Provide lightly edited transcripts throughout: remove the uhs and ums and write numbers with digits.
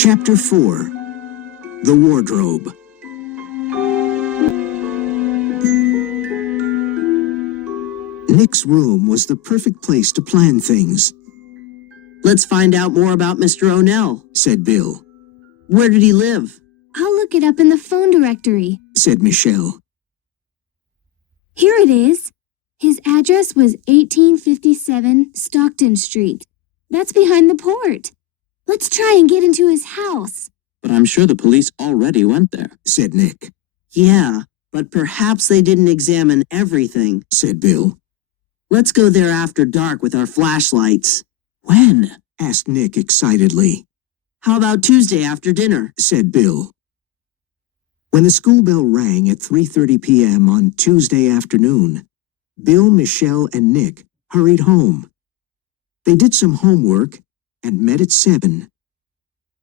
Chapter 4. The Wardrobe. Nick's room was the perfect place to plan things. Let's find out more about Mr. O'Nell, said Bill. Where did he live? I'll look it up in the phone directory, said Michelle. Here it is. His address was 1857 Stockton Street. That's behind the port. Let's try and get into his house. But I'm sure the police already went there, said Nick. Yeah, but perhaps they didn't examine everything, said Bill. Let's go there after dark with our flashlights. When? asked Nick excitedly. How about Tuesday after dinner? said Bill. When the school bell rang at 3:30 p.m. on Tuesday afternoon, Bill, Michelle, and Nick hurried home. They did some homework and met at 7.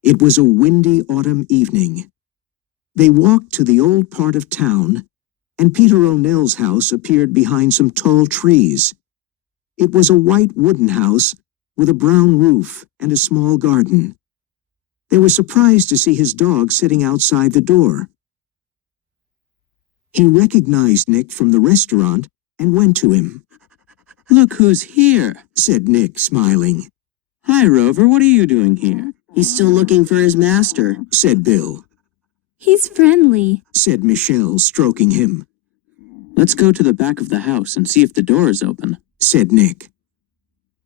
It was a windy autumn evening. They walked to the old part of town, and Peter O'Nell's house appeared behind some tall trees. It was a white wooden house with a brown roof and a small garden. They were surprised to see his dog sitting outside the door. He recognized Nick from the restaurant and went to him. Look who's here, said Nick, smiling. Hi, Rover, what are you doing here? He's still looking for his master, said Bill. He's friendly, said Michelle, stroking him. Let's go to the back of the house and see if the door is open, said Nick.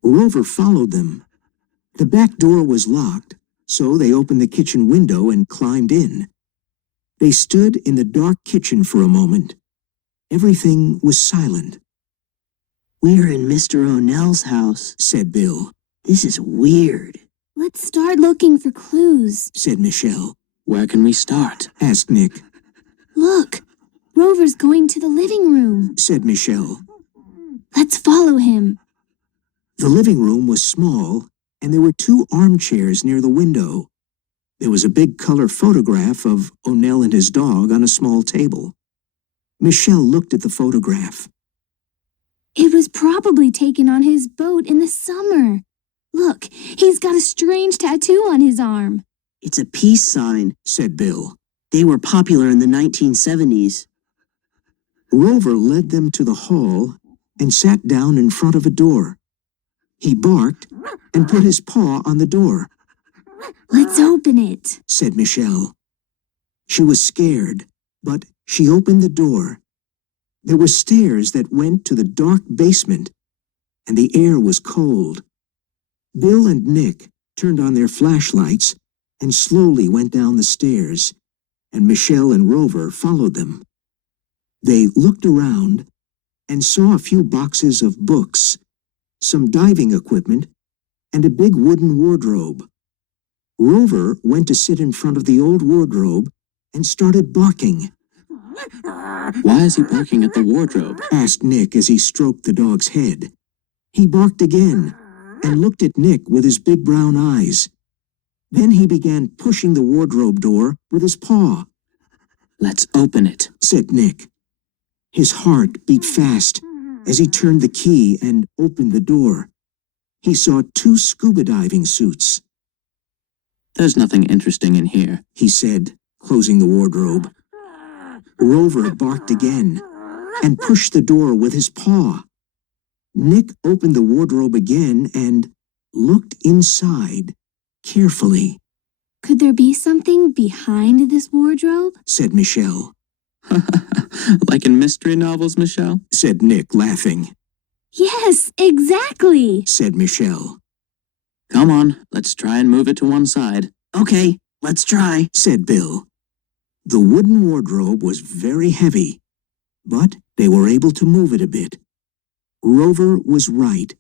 Rover followed them. The back door was locked, so they opened the kitchen window and climbed in. They stood in the dark kitchen for a moment. Everything was silent. We're in Mr. O'Nell's house, said Bill. This is weird. Let's start looking for clues, said Michelle. Where can we start? asked Nick. Look, Rover's going to the living room, said Michelle. Let's follow him. The living room was small, and there were 2 armchairs near the window. There was a big color photograph of O'Nell and his dog on a small table. Michelle looked at the photograph. It was probably taken on his boat in the summer. Look, he's got a strange tattoo on his arm. It's a peace sign, said Bill. They were popular in the 1970s. Rover led them to the hall and sat down in front of a door. He barked and put his paw on the door. Let's open it, said Michelle. She was scared, but she opened the door. There were stairs that went to the dark basement, and the air was cold. Bill and Nick turned on their flashlights and slowly went down the stairs, and Michelle and Rover followed them. They looked around and saw a few boxes of books, some diving equipment, and a big wooden wardrobe. Rover went to sit in front of the old wardrobe and started barking. Why is he barking at the wardrobe? asked Nick as he stroked the dog's head. He barked again and looked at Nick with his big brown eyes. Then he began pushing the wardrobe door with his paw. Let's open it, said Nick. His heart beat fast as he turned the key and opened the door. He saw 2 scuba diving suits. There's nothing interesting in here, he said, closing the wardrobe. Rover barked again and pushed the door with his paw. Nick opened the wardrobe again and looked inside carefully. Could there be something behind this wardrobe? said Michelle. Like in mystery novels, Michelle? said Nick, laughing. Yes, exactly, said Michelle. Come on, let's try and move it to one side. Okay, let's try, said Bill. The wooden wardrobe was very heavy, but they were able to move it a bit. Rover was right.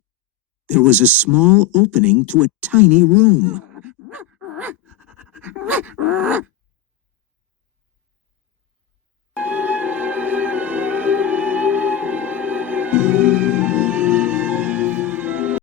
There was a small opening to a tiny room.